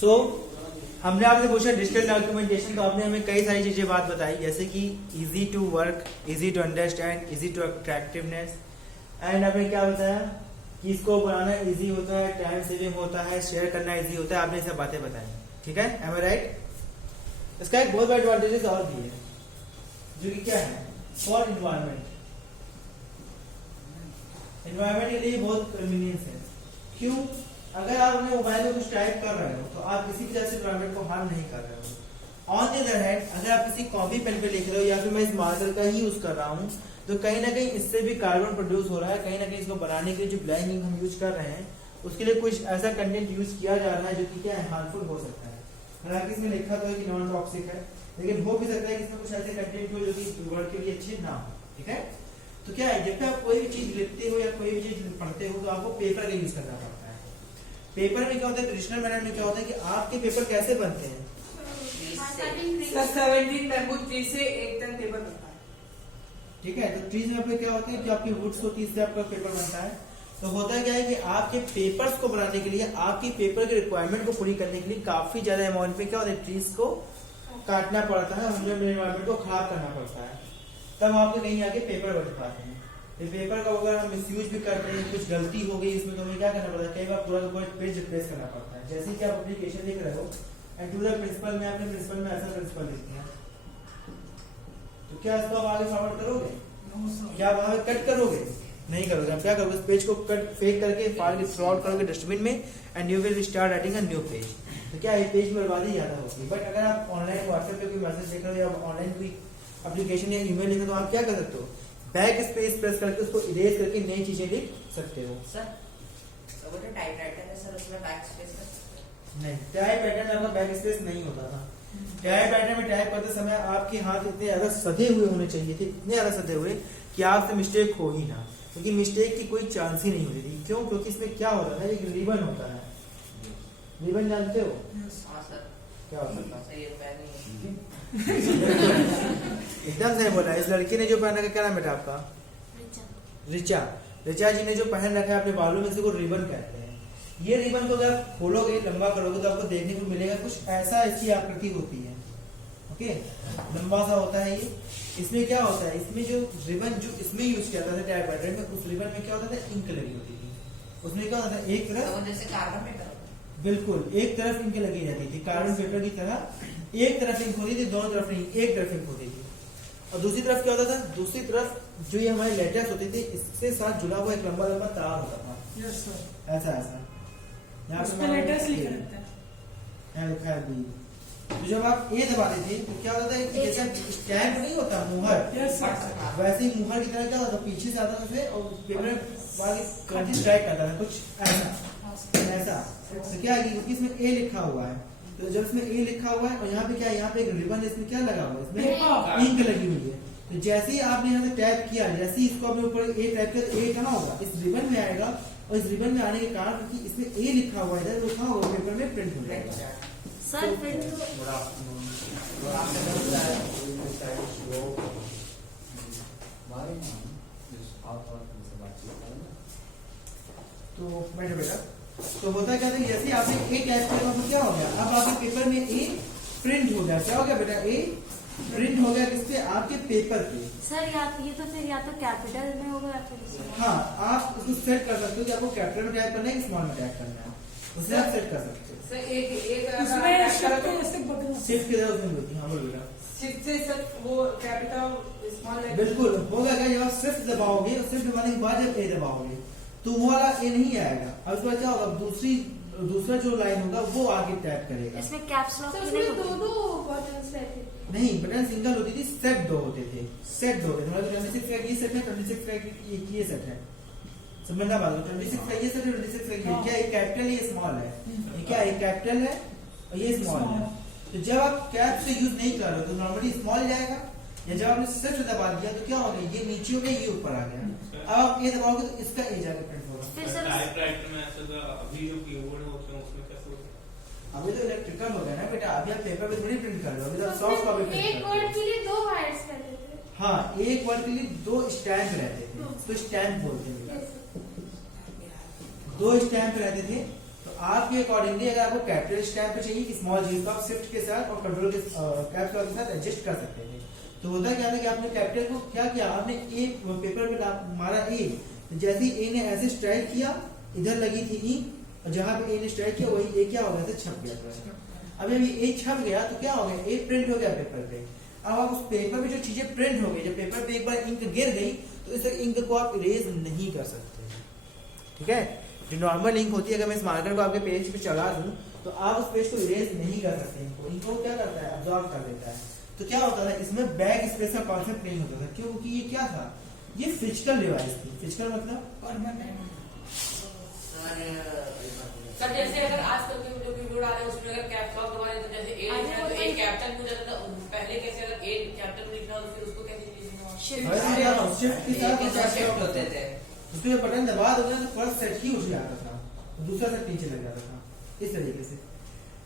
सो हमने आपसे पूछा डिजिटल डॉक्यूमेंटेशन, तो आपने हमें कई सारी चीजें बात बताई, जैसे कि easy to work, easy to understand, easy to attractiveness, and आपने क्या बताया कि इसको बनाना इजी होता है, टाइम सेविंग होता है, शेयर करना इजी होता है। आपने सब बातें बताई, ठीक है, एम आई राइट? इसका एक बहुत बड़ा एडवांटेजेस और भी है, जो कि क्या है, फॉर इन्वायरमेंट। इन्वायरमेंट के लिए बहुत कन्वीनियंस है। क्यों? अगर आप अपने मोबाइल में कुछ टाइप कर रहे हो तो आप किसी भी तरह से इन्वायरमेंट को हार्म नहीं कर रहे हो। ऑन द अदर हैंड, अगर आप किसी कॉपी पेन पे लिख रहे हो या फिर मैं इस मार्कर का ही यूज कर रहा हूँ, तो कहीं ना कहीं इससे भी कार्बन प्रोड्यूस हो रहा है। कहीं ना कहीं इसको बनाने के लिए जो ब्लैक इंक हम यूज कर रहे हैं, उसके लिए कुछ ऐसा कंटेंट यूज किया जा रहा है जो कि क्या है, हार्मफुल हो सकता है। हालांकि इसमें लिखा तो है कि नॉन टॉक्सिक है, लेकिन हो भी सकता है कि इसमें कुछ ऐसे कंटेंट हो जो कि वर्ल्ड के लिए अच्छे ना हो, ठीक है। तो क्या है, जब भी आप कोई भी चीज लिखते हो या कोई भी चीज पढ़ते हो तो आपको पेपर का यूज करना पड़ता है। पेपर में क्या होता है, ट्रेडिशनल मैनर में क्या होता है कि आपके पेपर कैसे बनते हैं, 17 बैम्बू ट्री से 1 टन पेपर बनता है, ठीक है। तो ट्रीज में क्या होता है, जो आपकी वुड्स होती है, इससे आपका पेपर बनता है। तो होता क्या है कि आपके पेपर्स को बनाने के लिए, आपकी पेपर के रिक्वायरमेंट को पूरी करने के लिए काफी ज्यादा अमाउंट में क्या होता है, ट्रीज को काटना पड़ता है, हमें एनवायरमेंट को खराब करना पड़ता है, तब आपके कहीं आके पेपर बन पाते हैं। ये पेपर का अगर हम मिसयूज भी करते हैं, कुछ गलती हो गई इसमें, तो हमें क्या करना पड़ता है, कई बार पूरा का पूरा पेज रिप्लेस करना पड़ता है। जैसे कि आप एप्लीकेशन लिख रहे हो एंड टू द प्रिंसिपल में, आपने प्रिंसिपल में ऐसा प्रिंसिपल लिख दिया, तो क्या इसको आप आगे फॉरवर्ड करोगे? क्या आप वहां कट करोगे? नहीं करोगे। आप क्या करोगे, इस पेज को कट फेक करके फाइल फ्रॉड करोगे डस्टबिन में, and you will start writing a new page. तो क्या है, पेज में बर्बादी ज्यादा होगी। बट अगर आप ऑनलाइन व्हाट्सएप पे कोई मैसेज लिख रहे हो या ऑनलाइन कोई एप्लीकेशन या ईमेल लिख रहे हो, तो आप क्या कर सकते हो, बैक स्पेस प्रेस करके उसको इरेज करके नई चीजें लिख सकते हो। सर वो जो टाइपराइटर है सर, उसमें बैक स्पेस नहीं, टाइपराइटर में आपका बैक स्पेस नहीं होता था। टाइपराइटर में टाइप करते समय आपके हाथ इतने ज्यादा सधे हुए होने चाहिए थे, इतने ज्यादा सधे हुए कि आपसे मिस्टेक हो ही ना, क्योंकि मिस्टेक की कोई चांस ही नहीं होती थी। क्यों? क्योंकि इसमें क्या होता है, एक रिबन होता है। रिबन जानते हो? हाँ सर। क्या होता है? सही है, मैं नहीं एकदम सही बोला। इस लड़की ने जो पहना है, क्या नाम बेटा आपका? रिचा। रिचा जी ने जो पहन रखा है अपने बालों में, इसको रिबन कहते हैं। ये रिबन को अगर आप खोलोगे, लंबा करोगे, तो आपको देखने को मिलेगा कुछ ऐसा इसकी आकृति होती है, ओके, लंबा सा होता है ये। इसमें क्या होता है, इसमें जो रिबन जो इसमें यूज किया जाता था टाइपराइटर में, उस रिबन में क्या होता था, इंक लगी होती थी। उसमें क्या होता था, एक तरफ, तो जैसे कार्बन पेपर, बिल्कुल एक तरफ इंक लगी रहती थी, कार्बन पेपर की तरह एक तरफ इंक होती थी, दोनों तरफ नहीं, एक तरफ इंक होती थी। और दूसरी तरफ क्या होता था, दूसरी तरफ जो ये हमारे लेटर्स होते थे, इसके साथ जुड़ा हुआ एक लंबा लंबा तार होता था। यस सर, ऐसा ऐसा यहाँ उस पे पे लेटर्स लिखे रहते हैं। यहाँ लिखा है बी। तो जब आप ए दबाते थे तो क्या होता था, जैसे स्टैम्प नहीं होता मुहर, यस सर, वैसे ही मुहर की तरह क्या होता था, पीछे से आता था और पेपर आगे स्ट्राइक करता था, कुछ ऐसा ऐसा। तो क्या है, क्योंकि इसमें ए लिखा हुआ है, तो जब इसमें ए लिखा हुआ है और यहाँ पे क्या है, यहाँ पे एक रिबन, इसमें क्या लगा हुआ है, इसमें इंक लगी हुई है। तो जैसे ही आपने यहाँ से टैप किया, जैसे ही इसको आपने ऊपर ए टैप किया, तो ए कहाँ होगा, इस रिबन में आएगा, और इस रिबन में आने के कारण क्योंकि इसमें ए लिखा हुआ है, तो कहाँ होगा, पेपर में प्रिंट हो जाएगा। सर फिर तो बैठो बेटा। तो होता क्या था, जैसे आपने ए टैप किया तो क्या हो गया, अब आपके पेपर में ए प्रिंट हो गया। क्या हो गया बेटा, ए प्रिंट हो गया किसपे, आपके पेपर पे। सर ये तो फिर या तो कैपिटल में होगा या फिर small। हाँ, आप उसको सेट कर सकते हो कि आपको कैपिटल में टाइप करना है, स्मॉल में टाइप करना है, उसे आप सेट कर सकते हो। सर एक उसमें शिफ्ट किधर उसमें होती है, हाँ बोल बेटा। शिफ्ट से सर वो कैपिटल स्मॉल बिल्कुल होगा क्या, जब आप शिफ्ट दबाओगे और शिफ्ट दबाने के बाद जब ए दबाओगे तो वो वाला ए नहीं आएगा। अब उसके बाद क्या होगा, दूसरा जो लाइन होगा वो आगे टाइप करेगा। इसमें कैप्स लॉक दो बटन्स रहते थे। नहीं, बटन सिंगल होती थी, सेट दो होते थे, सेट दो होते थे। मतलब 26 का ये सेट है, 26 का ये सेट है, समझना बात। 26 का ये सेट है, 26 का ये, क्या ये कैपिटल ये स्मॉल है, ये क्या ये कैपिटल है और ये स्मॉल है। तो जब आप कैप से यूज नहीं कर रहे हो तो नॉर्मली स्मॉल जाएगा, या जब आपने शिफ्ट दबा दिया तो क्या हो गया, ये नीचे हो गया, ये ऊपर आ गया। अब आप ये दबाओगे तो इसका ए जाकर प्रिंट होगा। फिर सर टाइपराइटर में ऐसा था, अभी जो कीबोर्ड होते हैं उसमें कैसे होता है? अभी तो इलेक्ट्रिकल हो गया ना बेटा, अभी आप पेपर पे थोड़ी प्रिंट कर रहे हो, अभी तो सॉफ्ट कॉपी प्रिंट एक कर रहे वर्ड हो। के लिए 2 वायर्स रहते थे। हाँ, एक वर्ड के लिए 2 स्टैम्प रहते थे, तो स्टैम्प बोलते हैं, 2 स्टैम्प रहते थे। तो आपके अकॉर्डिंगली अगर आपको कैपिटल स्टैम्प पे चाहिए कि स्मॉल जी को आप शिफ्ट के साथ और कंट्रोल के कैप्स के साथ एडजस्ट कर सकते थे। तो होता क्या था कि आपने कैपिटल को क्या किया, आपने ए पेपर पे मारा ए, जैसे ही ए ने ऐसे स्ट्राइक किया, इधर लगी थी ई, और जहां पे ए ने स्ट्राइक किया वही ए क्या हो गया था, छप गया था। अब अभी ए छप गया तो क्या हो गया, ए प्रिंट हो गया पेपर पे। अब आप उस पेपर पे जो चीजें प्रिंट हो गई, जब पेपर पे एक बार इंक गिर गई तो इस इंक को आप इरेज नहीं कर सकते, ठीक है। जो नॉर्मल इंक होती है, अगर मैं इस मार्कर को आपके पेज पे चला दूं तो आप उस पेज को इरेज नहीं कर सकते। इनको क्या करता है, अब्सॉर्ब कर देता है। तो क्या होता था, इसमें बैक स्पेस का कॉन्सेप्ट नहीं होता था, क्योंकि ये क्या था, ये फिजिकल डिवाइस थी। फिजिकल मतलब परमानेंट। सर जैसे अगर आजकल के जो वीडियो आ रहे हैं उसमें अगर कैप्स लॉक दबाने तो जैसे ए लिखना है तो ए कैपिटल पूछ जाता था, पहले कैसे अगर ए कैपिटल लिखना हो फिर उसको कैसे लिखना हो, शिफ्ट के साथ शिफ्ट होते थे। उसके जो बटन दबा दोगे तो फर्स्ट सेट ही उठ जाता था, दूसरा सेट नीचे लग जाता था, इस तरीके से।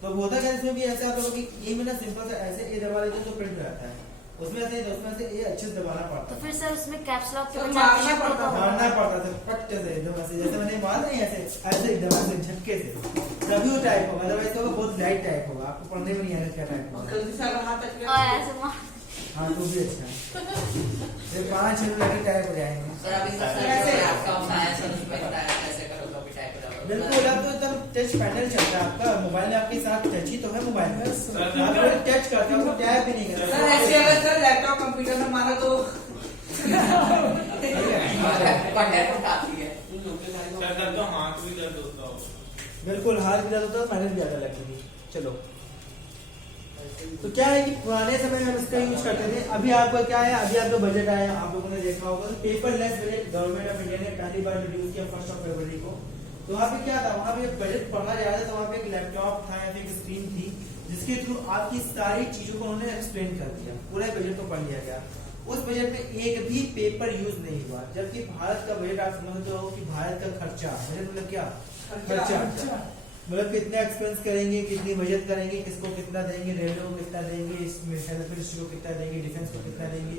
तो अब होता क्या, इसमें भी ऐसा आता है कि ए में ना सिंपल से ऐसे ए दबा देते तो प्रिंट रहता है, उसमें से ए अच्छे से दबाना पड़ता तो है, फिर सर उसमें कैप्स लॉक तो मारना पड़ता था। मारना पड़ता था पट्टे से एकदम ऐसे, जैसे मैंने मार नहीं ऐसे ऐसे एकदम ऐसे झटके से, तभी वो टाइप होगा, अदरवाइज तो बहुत लाइट टाइप होगा, आपको पढ़ने में नहीं आएगा क्या टाइप होगा। गलती से अगर हाथ टच और ऐसे मार। हाँ तो भी अच्छा है, ये 5 मिनट टाइप हो जाएंगे। सर अभी सर ऐसे आपका आया सर उसमें बताया कैसे करो तो भी टाइप करो। बिल्कुल, अब तो एकदम टच पैनल चलता है आपका, मोबाइल में आपके साथ टच ही तो है, मोबाइल में आप टच करते हो, टैप भी नहीं सर ऐसे अगर सर लैपटॉप कंप्यूटर में मारा तो कंटेंट उठाती है। सर तब तो हाथ भी दर्द होता होगा। बिल्कुल, हाथ भी ज्यादा होता है, मेहनत भी ज्यादा लगती थी। चलो, तो क्या है कि पुराने समय में हम इसका यूज करते थे, अभी आपका क्या है, अभी आपका बजट आया, आप लोगों ने देखा होगा तो paperless budget government of India ने पहली बार इंट्रोड्यूस किया 1 फरवरी को। तो वहाँ पे क्या था, वहाँ पे बजट पढ़ा जा रहा था, तो वहाँ पे एक लैपटॉप था या फिर एक स्क्रीन थी जिसके थ्रू आपकी सारी चीजों को उन्होंने एक्सप्लेन कर दिया, पूरा बजट को पढ़ लिया गया। उस बजट में एक भी पेपर यूज नहीं हुआ, जबकि भारत का बजट आप समझते हो कि भारत का खर्चा, बजट मतलब क्या, खर्चा मतलब कितने एक्सपेंस करेंगे, कितनी बचत करेंगे, किसको कितना देंगे, रेलवे को कितना देंगे, इसमें हेल्थ मिनिस्ट्री को कितना देंगे, डिफेंस को कितना देंगे,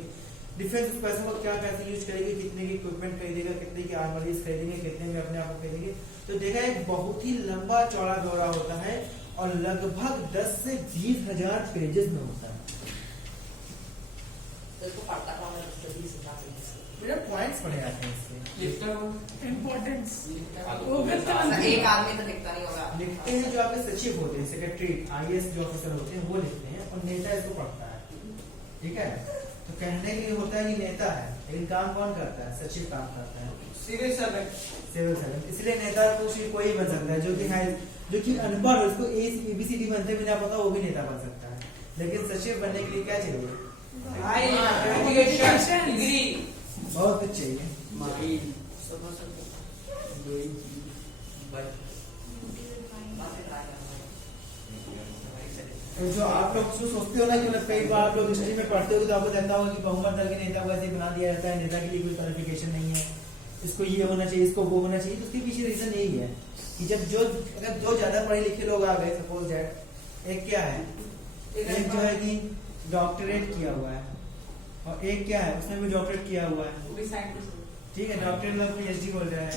डिफेंस उस पैसों को क्या कैसे यूज करेंगे, कितने की इक्विपमेंट खरीदेगा, कितने की आर्मरीज खरीदेंगे, कितने में अपने आप को खरीदेंगे। तो देखा एक बहुत ही लंबा चौड़ा दौरा होता है और लगभग 10 से 20 हजार पेजेस में होता है। तो इसको पढ़ता था मैं उससे 20 हजार मेरा पॉइंट्स पढ़े जाते हैं इसके, इम्पोर्टेंस एक आदमी तो लिखता नहीं होगा। लिखते हैं जो आपके सचिव होते हैं, सेक्रेटरी, IAS जो ऑफिसर होते हैं वो लिखते हैं, और नेता इसको पढ़ता है, ठीक है। तो कहने के लिए होता है कि नेता है, लेकिन काम कौन करता है, सचिव काम करता है, सिविल सर्वेंट। Civil servant. इसलिए नेता को कोई बन सकता है जो कि है, जो कि अनपढ़ हो, उसको ABCD बनते भी ना पता, वो भी नेता बन सकता है। लेकिन सचिव बनने के लिए क्या चाहिए, एजुकेशन डिग्री बहुत कुछ चाहिए। तो जो आप लोग सोचते हो ना कि मतलब कई बार आप लोग हिस्ट्री में पढ़ते हो तो आपको लगता होगा कि बहुमत दल के नेता को ऐसे बना दिया जाता है, नेता के लिए कोई क्वालिफिकेशन नहीं है, इसको ये होना चाहिए, इसको वो होना चाहिए। तो उसके पीछे रीजन यही है कि जब अगर दो ज्यादा पढ़े लिखे लोग आ गए, सपोज दैट एक क्या है, एक जो है कि डॉक्टरेट किया हुआ है और एक क्या है उसने भी डॉक्टरेट किया हुआ है, ठीक है, डॉक्टरेट मतलब PhD बोल रहा है,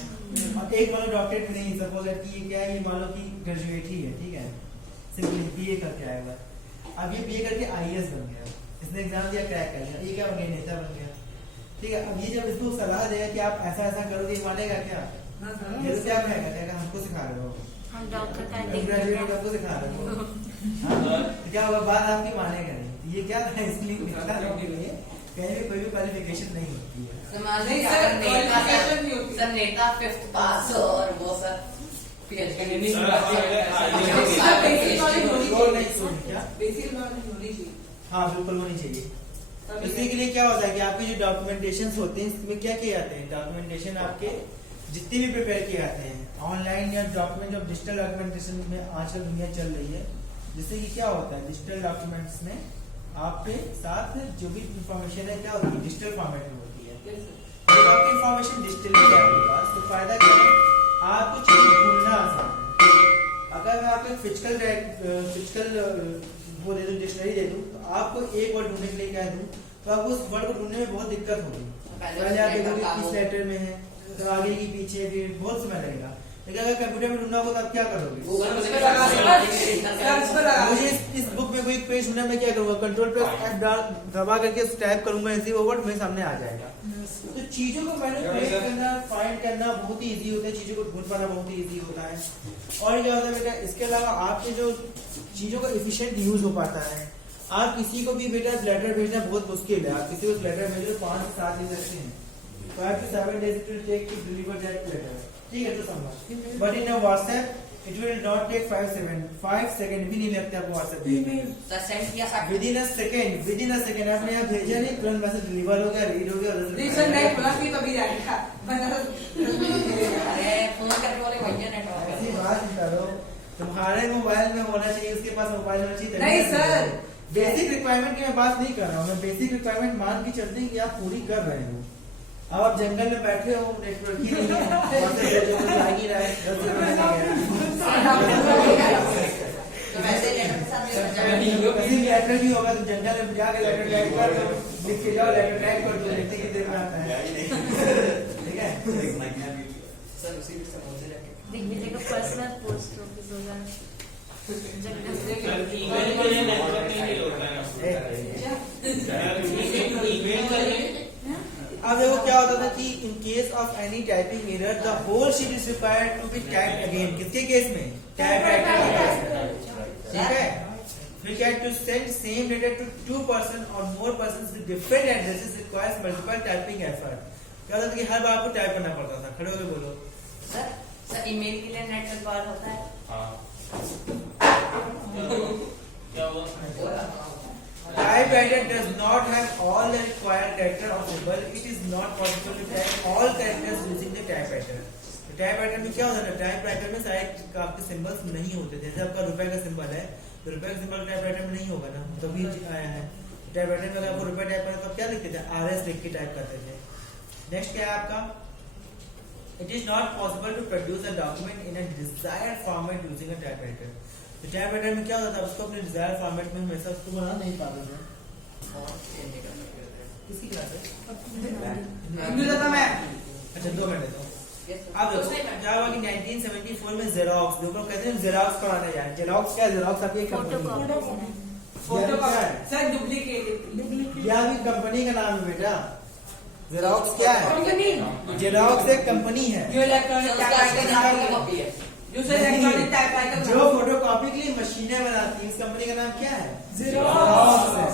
और एक मान लो डॉक्टरेट नहीं, सपोज दैट कि क्या है, ये मान लो कि ग्रेजुएट ही है, ठीक है, सिंपली BA करके आया हुआ है। अब ये BA करके IAS बन गया, इसने एग्जाम दिया, क्रैक कर लिया, ये क्या बन गया, नेता बन गया, ठीक है। अब ये जब इसको सलाह देगा कि आप ऐसा ऐसा करो, ये मानेगा क्या, ये तो क्या कहेगा, हमको सिखा रहे हो, हम डॉक्टर का ग्रेजुएट हमको सिखा रहे हो, हाँ? तो क्या होगा, बात आपकी मानेगा नहीं। तो ये क्या था, इसलिए कहीं भी कोई भी क्वालिफिकेशन नहीं होती है। नहीं सर नेता 5th पास और वो सर PhD नहीं बेसिक नॉलेज होनी चाहिए। हाँ बिल्कुल होनी चाहिए। इसी के लिए क्या होता है कि आपके जो डॉक्यूमेंटेशन होते हैं इसमें क्या किए जाते हैं, डॉक्यूमेंटेशन आपके जितने भी प्रिपेयर किए जाते हैं ऑनलाइन या डॉक्यूमेंट, जो डिजिटल डॉक्यूमेंटेशन में आजकल दुनिया चल रही है, जिससे कि क्या होता है डिजिटल डॉक्यूमेंट्स में आपके साथ जो भी इंफॉर्मेशन है क्या होती है, डिजिटल फॉर्मेट में होती है। जब आपकी इंफॉर्मेशन डिजिटल है आपके पास, तो फायदा क्या है, आपको चीजें ढूंढना आसान है। अगर मैं आपको फिजिकल वो दे दूं, डिक्शनरी दे दूं, तो आपको एक वर्ड ढूंढने के लिए क्या दूं, तो आपको उस वर्ड को ढूंढने में बहुत दिक्कत होगी। पहले आप देखोगे किस लेटर में है, तो आगे की पीछे फिर बहुत समय लगेगा। लेकिन अगर कंप्यूटर में ढूंढना होगा तो आप क्या करोगे? गूगल सर्च पर लगा मुझे इस बुक में कोई पेज ढूंढना, मैं क्या करूंगा? कंट्रोल प्लस F दबा करके टाइप करूंगा, ऐसे वर्ड मेरे सामने आ जाएगा। तो चीजों को मैनिपुलेट करना, फाइंड करना बहुत ही इजी होता है, चीजों को ढूंढ पाना बहुत ही इजी होता है। और क्या होता है बेटा, इसके अलावा आपके जो चीजों का एफिशिएंट यूज हो पाता है। आप किसी को भी बेटा लेटर भेजना बहुत मुश्किल है, आप किसी को लेटर भेजो 5 से 7 दिन लगते हैं, 5 to 7 days it will take to deliver that letter, ठीक है? तो समझ, but in WhatsApp it will not take 5 second भी नहीं लगते आपको व्हाट्सएप भेजने में। सेंड किया सा विदिन अ सेकंड आपने यहाँ भेजा नहीं, तुरंत मैसेज डिलीवर हो गया, रीड हो गया। रीजन नहीं खुला कि तभी जाएगा अरे फोन करके बोले भैया नेटवर्क ऐसी बात नहीं करो, तुम्हारे मोबाइल में होना चाहिए, उसके पास मोबाइल होना चाहिए। नहीं सर, बेसिक रिक्वायरमेंट की मैं बात नहीं कर रहा हूँ, मैं बेसिक रिक्वायरमेंट मान के चलते हैं कि आप पूरी कर रहे हो। अब आप जंगल में बैठे हो, नेटवर्क ही नहीं है, लाग ही रहा है, 10 मिनट में तो वैसे लेटर के साथ कहीं लेटर भी होगा तो जंगल में जाके लेटर टाइप कर दो, लिख के जाओ, लेटर टाइप कर दो, देखते कितने देर में आता है, ठीक है? सर उसी के समोसे दिग्विजय का पर्सनल पोस्ट ऑफिस होगा। सर ईमेल में ये नेटवर्क नहीं होता है। ईमेल करने अब देखो क्या होता था कि in case of any typing error the whole sheet is required to be typed again. किसके केस में? टाइपराइटर के केस में, ठीक है? We get to send same letter to 2 person or more persons with different addresses requires multiple typing effort। क्या होता था कि हर बार आपको टाइप करना पड़ता था। खड़े होकर बोलो सर ईमेल के लिए नेटवर्क बार होता है। क्या हुआ? Typewriter does not have all the required character of symbol. It is not possible to type all characters using the typewriter। Typewriter में क्या होता है? टाइपराइटर में शायद आपके सिंबल्स नहीं होते। जैसे आपका रुपए का सिंबल है, तो रुपए का सिंबल टाइपराइटर में नहीं होगा ना, तभी आया है। टाइपराइटर में अगर आपको रुपए टाइप करना तो आप क्या लिखते थे? RS लिख के टाइप करते थे। नेक्स्ट क्या है आपका? It is not possible to produce a document in a desired format using a typewriter। तो टाइपराइटर में क्या होता था? उसको अपने डिजायर फॉर्मेट में हमेशा उसको बना नहीं पाते थे। किसकी क्लास है? मैं अच्छा 2 मिनट देता हूँ। अब देखो क्या हुआ कि 1974 में जेरोक्स, जो लोग कहते हैं जेरोक्स पढ़ाने जाए। जेरोक्स क्या है? जेरोक्स आपकी एक कंपनी है। फोटो क्या है? सर डुप्लीकेट यह भी कंपनी का नाम है बेटा। जेरोक्स क्या है? जेरोक्स एक कंपनी है जो इलेक्ट्रॉनिक टाइपराइटर कॉपी है। जो इलेक्ट्रॉनिक टाइपराइटर जो फोटो कॉपी के लिए मशीनें बनाती है। इस कंपनी का नाम क्या है? जेरोक्स है।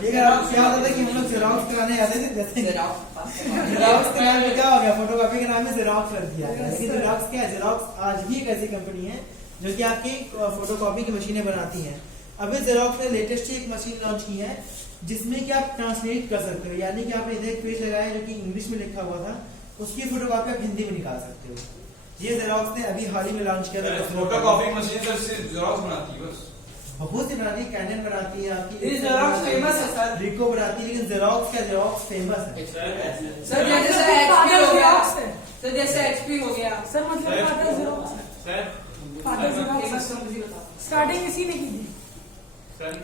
ठीक है? अब क्या होता था कि हम लोग जेरोक्स कराने जाते थे, जैसे जेरोक्स का नाम क्या हो गया? फोटोकॉपी का नाम में जेरोक्स कर दिया गया। लेकिन जेरोक्स क्या है? जेरोक्स आज भी एक ऐसी कंपनी है जो कि आपकी फोटोकॉपी की मशीनें बनाती है। अभी जेरोक्स ने लेटेस्ट एक मशीन लॉन्च की है जिसमें कि आप ट्रांसलेट कर सकते हो, यानी कि आपने इधर एक पेज लगाया जो कि इंग्लिश में लिखा हुआ था, उसकी फोटोकॉपी आप हिंदी में निकाल सकते हो। ये जेरोक्स ने अभी हाल ही में लॉन्च किया था। फोटोकॉपी मशीन सर से जेरोक्स बनाती है बस। बहुत सी बनाती है, कैनन बनाती है आपकी, ये जेरोक्स फेमस है सर। रिको बनाती है, लेकिन जेरोक्स क्या? जेरोक्स फेमस है। सर जैसे एक्सपी हो गया, सर जैसे एक्सपी हो गया सर मतलब father xerox sir father xerox famous मुझे बताओ। स्टार्टिंग इसी ने की थी। सर